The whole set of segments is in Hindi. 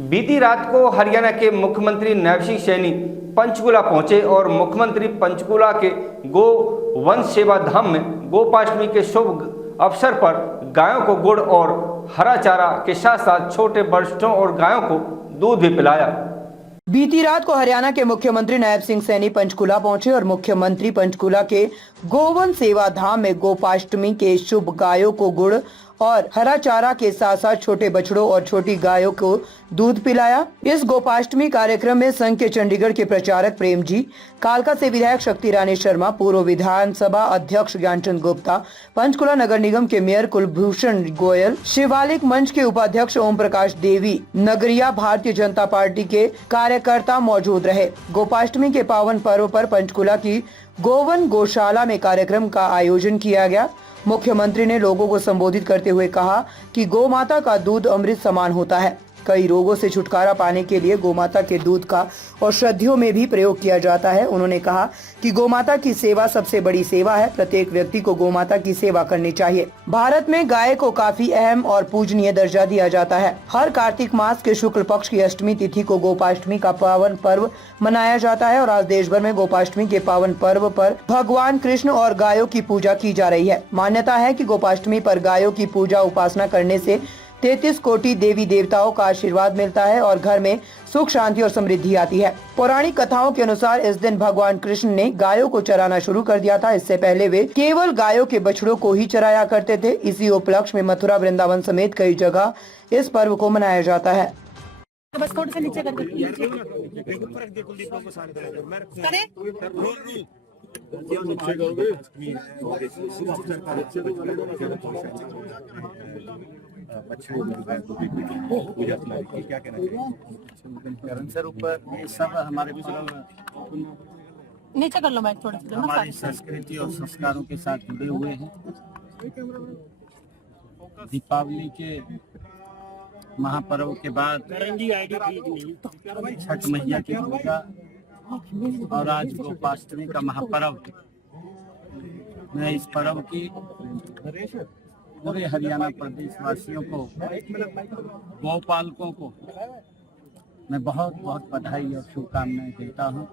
बीती रात को हरियाणा के मुख्यमंत्री नैब सिंह सैनी पंचकूला पहुंचे और मुख्यमंत्री पंचकूला के गो वंश सेवा धाम में गोपाष्टमी के शुभ अवसर पर गायों को गुड़ और हरा चारा के साथ साथ छोटे बच्चों और गायों को दूध भी पिलाया। बीती रात को हरियाणा के मुख्यमंत्री नैब सिंह सैनी पंचकूला पहुंचे और मुख्यमंत्री पंचकूला के गोवन सेवा धाम में गोपाष्टमी के शुभ गायों को गुड़ और हरा चारा के साथ साथ छोटे बछड़ों और छोटी गायों को दूध पिलाया। इस गोपाष्टमी कार्यक्रम में संघ के चंडीगढ़ के प्रचारक प्रेम जी, कालका से विधायक शक्ति रानी शर्मा, पूर्व विधानसभा अध्यक्ष ज्ञानचंद गुप्ता, पंचकूला नगर निगम के मेयर कुलभूषण गोयल, शिवालिक मंच के उपाध्यक्ष ओम प्रकाश देवी, नगरिया भारतीय जनता पार्टी के कार्यकर्ता मौजूद रहे। गोपाष्टमी के पावन पर्व पर पंचकूला की गोवन गौशाला में कार्यक्रम का आयोजन किया गया। मुख्यमंत्री ने लोगों को संबोधित करते हुए कहा कि गौ माता का दूध अमृत समान होता है। कई रोगों से छुटकारा पाने के लिए गोमाता के दूध का औषधियों में भी प्रयोग किया जाता है। उन्होंने कहा कि गोमाता की सेवा सबसे बड़ी सेवा है। प्रत्येक व्यक्ति को गोमाता की सेवा करनी चाहिए। भारत में गाय को काफी अहम और पूजनीय दर्जा दिया जाता है। हर कार्तिक मास के शुक्ल पक्ष की अष्टमी तिथि को गोपाष्टमी का पावन पर्व मनाया जाता है और आज देश भर में गोपाष्टमी के पावन पर्व पर भगवान कृष्ण और गायों की पूजा की जा रही है। मान्यता है कि गोपाष्टमी पर गायों की पूजा उपासना करने से 33 कोटि देवी देवताओं का आशीर्वाद मिलता है और घर में सुख शांति और समृद्धि आती है। पौराणिक कथाओं के अनुसार इस दिन भगवान कृष्ण ने गायों को चराना शुरू कर दिया था। इससे पहले वे केवल गायों के बछड़ों को ही चराया करते थे। इसी उपलक्ष्य में मथुरा, वृंदावन समेत कई जगह इस पर्व को मनाया जाता है। बस थोड़े से नीचे करके क्या कहना सर ऊपर ये सब हमारे नीचे कर लो मैं थोड़ा सा हमारी संस्कृति और संस्कारों के साथ जुड़े हुए हैं। दीपावली के महापर्व के बाद छठ मैया की पूजा और आज गोपाष्टमी का महापर्व। मैं इस पर्व की पूरे हरियाणा प्रदेश वासियों को, गौपालकों को मैं बहुत बहुत बधाई और शुभकामनाएं देता हूं।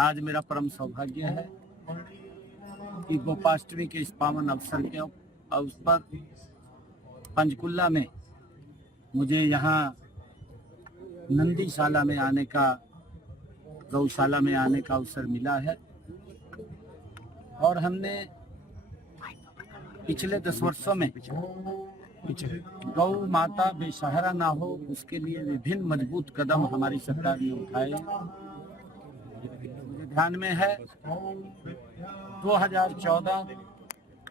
आज मेरा परम सौभाग्य है कि गोपाष्टमी के इस पावन अवसर के अवसर पर पंचकूला में मुझे यहाँ नंदीशाला में आने का, गौशाला में आने का अवसर मिला है और हमने पिछले 10 वर्षों में गौ माता बेसहारा ना हो उसके लिए विभिन्न मजबूत कदम हमारी सरकार ने उठाए। मुझे ध्यान में है 2014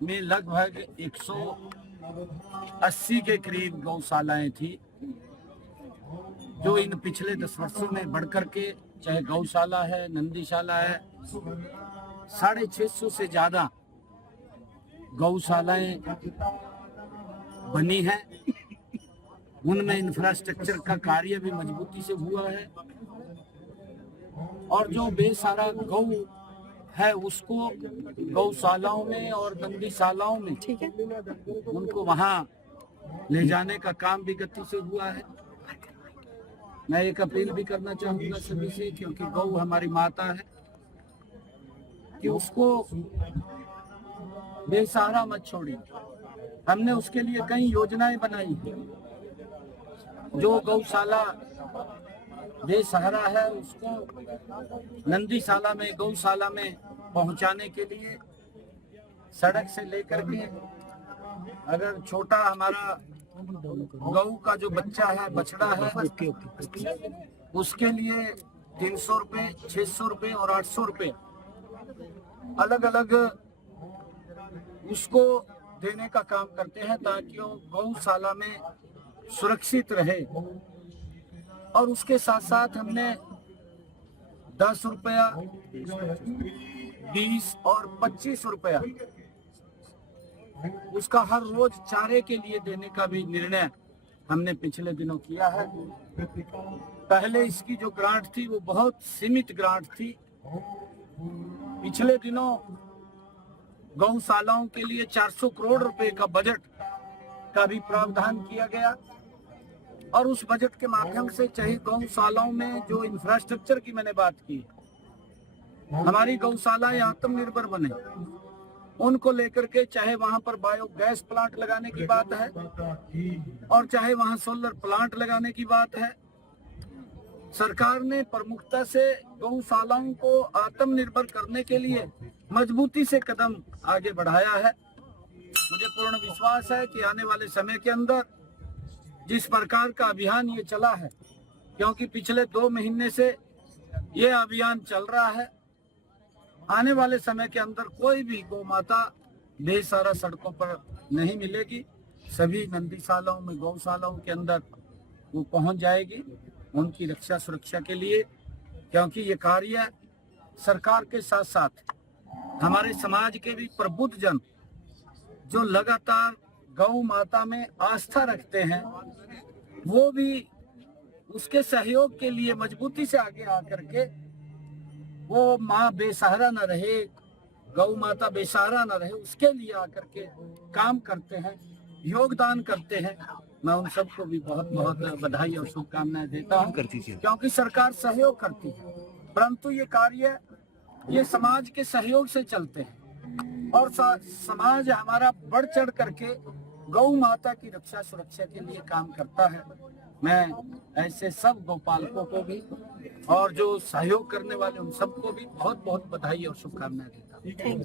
में लगभग 180 के करीब गौशालाएं थी, जो इन पिछले 10 वर्षों में बढ़कर के, चाहे गौशाला है, नंदीशाला है, 650 से ज्यादा गौशालाएं बनी हैं। उनमें इंफ्रास्ट्रक्चर का कार्य भी मजबूती से हुआ है और जो बेसहारा गौ है उसको गौशालाओं में और नंदीशालाओं में उनको वहां ले जाने का काम भी गति से हुआ है। मैं एक अपील भी करना चाहूंगा सभी से, क्योंकि गौ हमारी माता है, कि उसको बेसहारा मत छोड़िए। हमने उसके लिए कई योजनाएं बनाई हैं। जो गौशाला बेसहारा है उसको नंदीशाला में, गौशाला में पहुंचाने के लिए सड़क से लेकर के, अगर छोटा हमारा गौ का जो बच्चा है, बछड़ा है, उसके लिए 300 रुपये, 600 रुपये और 800 रुपये अलग अलग उसको देने का काम करते हैं, ताकि वो गौशाला में सुरक्षित रहे। और उसके साथ साथ हमने 10 रुपया, 20 और 25 रुपया उसका हर रोज चारे के लिए देने का भी निर्णय हमने पिछले दिनों किया है। पहले इसकी जो ग्रांट थी वो बहुत सीमित ग्रांट थी। पिछले दिनों गौशालाओं के लिए 400 करोड़ रुपए का बजट का भी प्रावधान किया गया। और उस बजट के माध्यम से चाहे गौशालाओं में जो इंफ्रास्ट्रक्चर की मैंने बात की, हमारी गौशालाएं आत्मनिर्भर बने, उनको लेकर के चाहे वहां पर बायोगैस प्लांट लगाने की बात है और चाहे वहां सोलर प्लांट लगाने की बात है। सरकार ने प्रमुखता से गौशालाओं को आत्मनिर्भर करने के लिए मजबूती से कदम आगे बढ़ाया है। मुझे पूर्ण विश्वास है कि आने वाले समय के अंदर जिस प्रकार का अभियान ये चला है, क्योंकि पिछले 2 महीने से ये अभियान चल रहा है, आने वाले समय के अंदर कोई भी गौ माता बेसहारा सड़कों पर नहीं मिलेगी। सभी नंदीशालाओं में, गौशालाओं के अंदर वो पहुंच जाएगी उनकी रक्षा सुरक्षा के लिए, क्योंकि ये कार्य सरकार के साथ साथ हमारे समाज के भी प्रबुद्ध जन जो लगातार गौ माता में आस्था रखते हैं, वो भी उसके सहयोग के लिए मजबूती से आगे आकर के वो माँ बेसहारा न रहे, गौ माता बेसहारा न रहे, उसके लिए आकर के काम करते हैं, योगदान करते हैं। मैं उन सबको भी बहुत बहुत बधाई और शुभकामनाएं देता हूं, क्योंकि सरकार सहयोग करती है, परंतु ये कार्य ये समाज के सहयोग से चलते हैं और समाज हमारा बढ़ चढ़ करके गौ माता की रक्षा सुरक्षा के लिए काम करता है। मैं ऐसे सब गौपालकों को भी और जो सहयोग करने वाले उन सबको भी बहुत बहुत बधाई और शुभकामनाएं देता हूँ।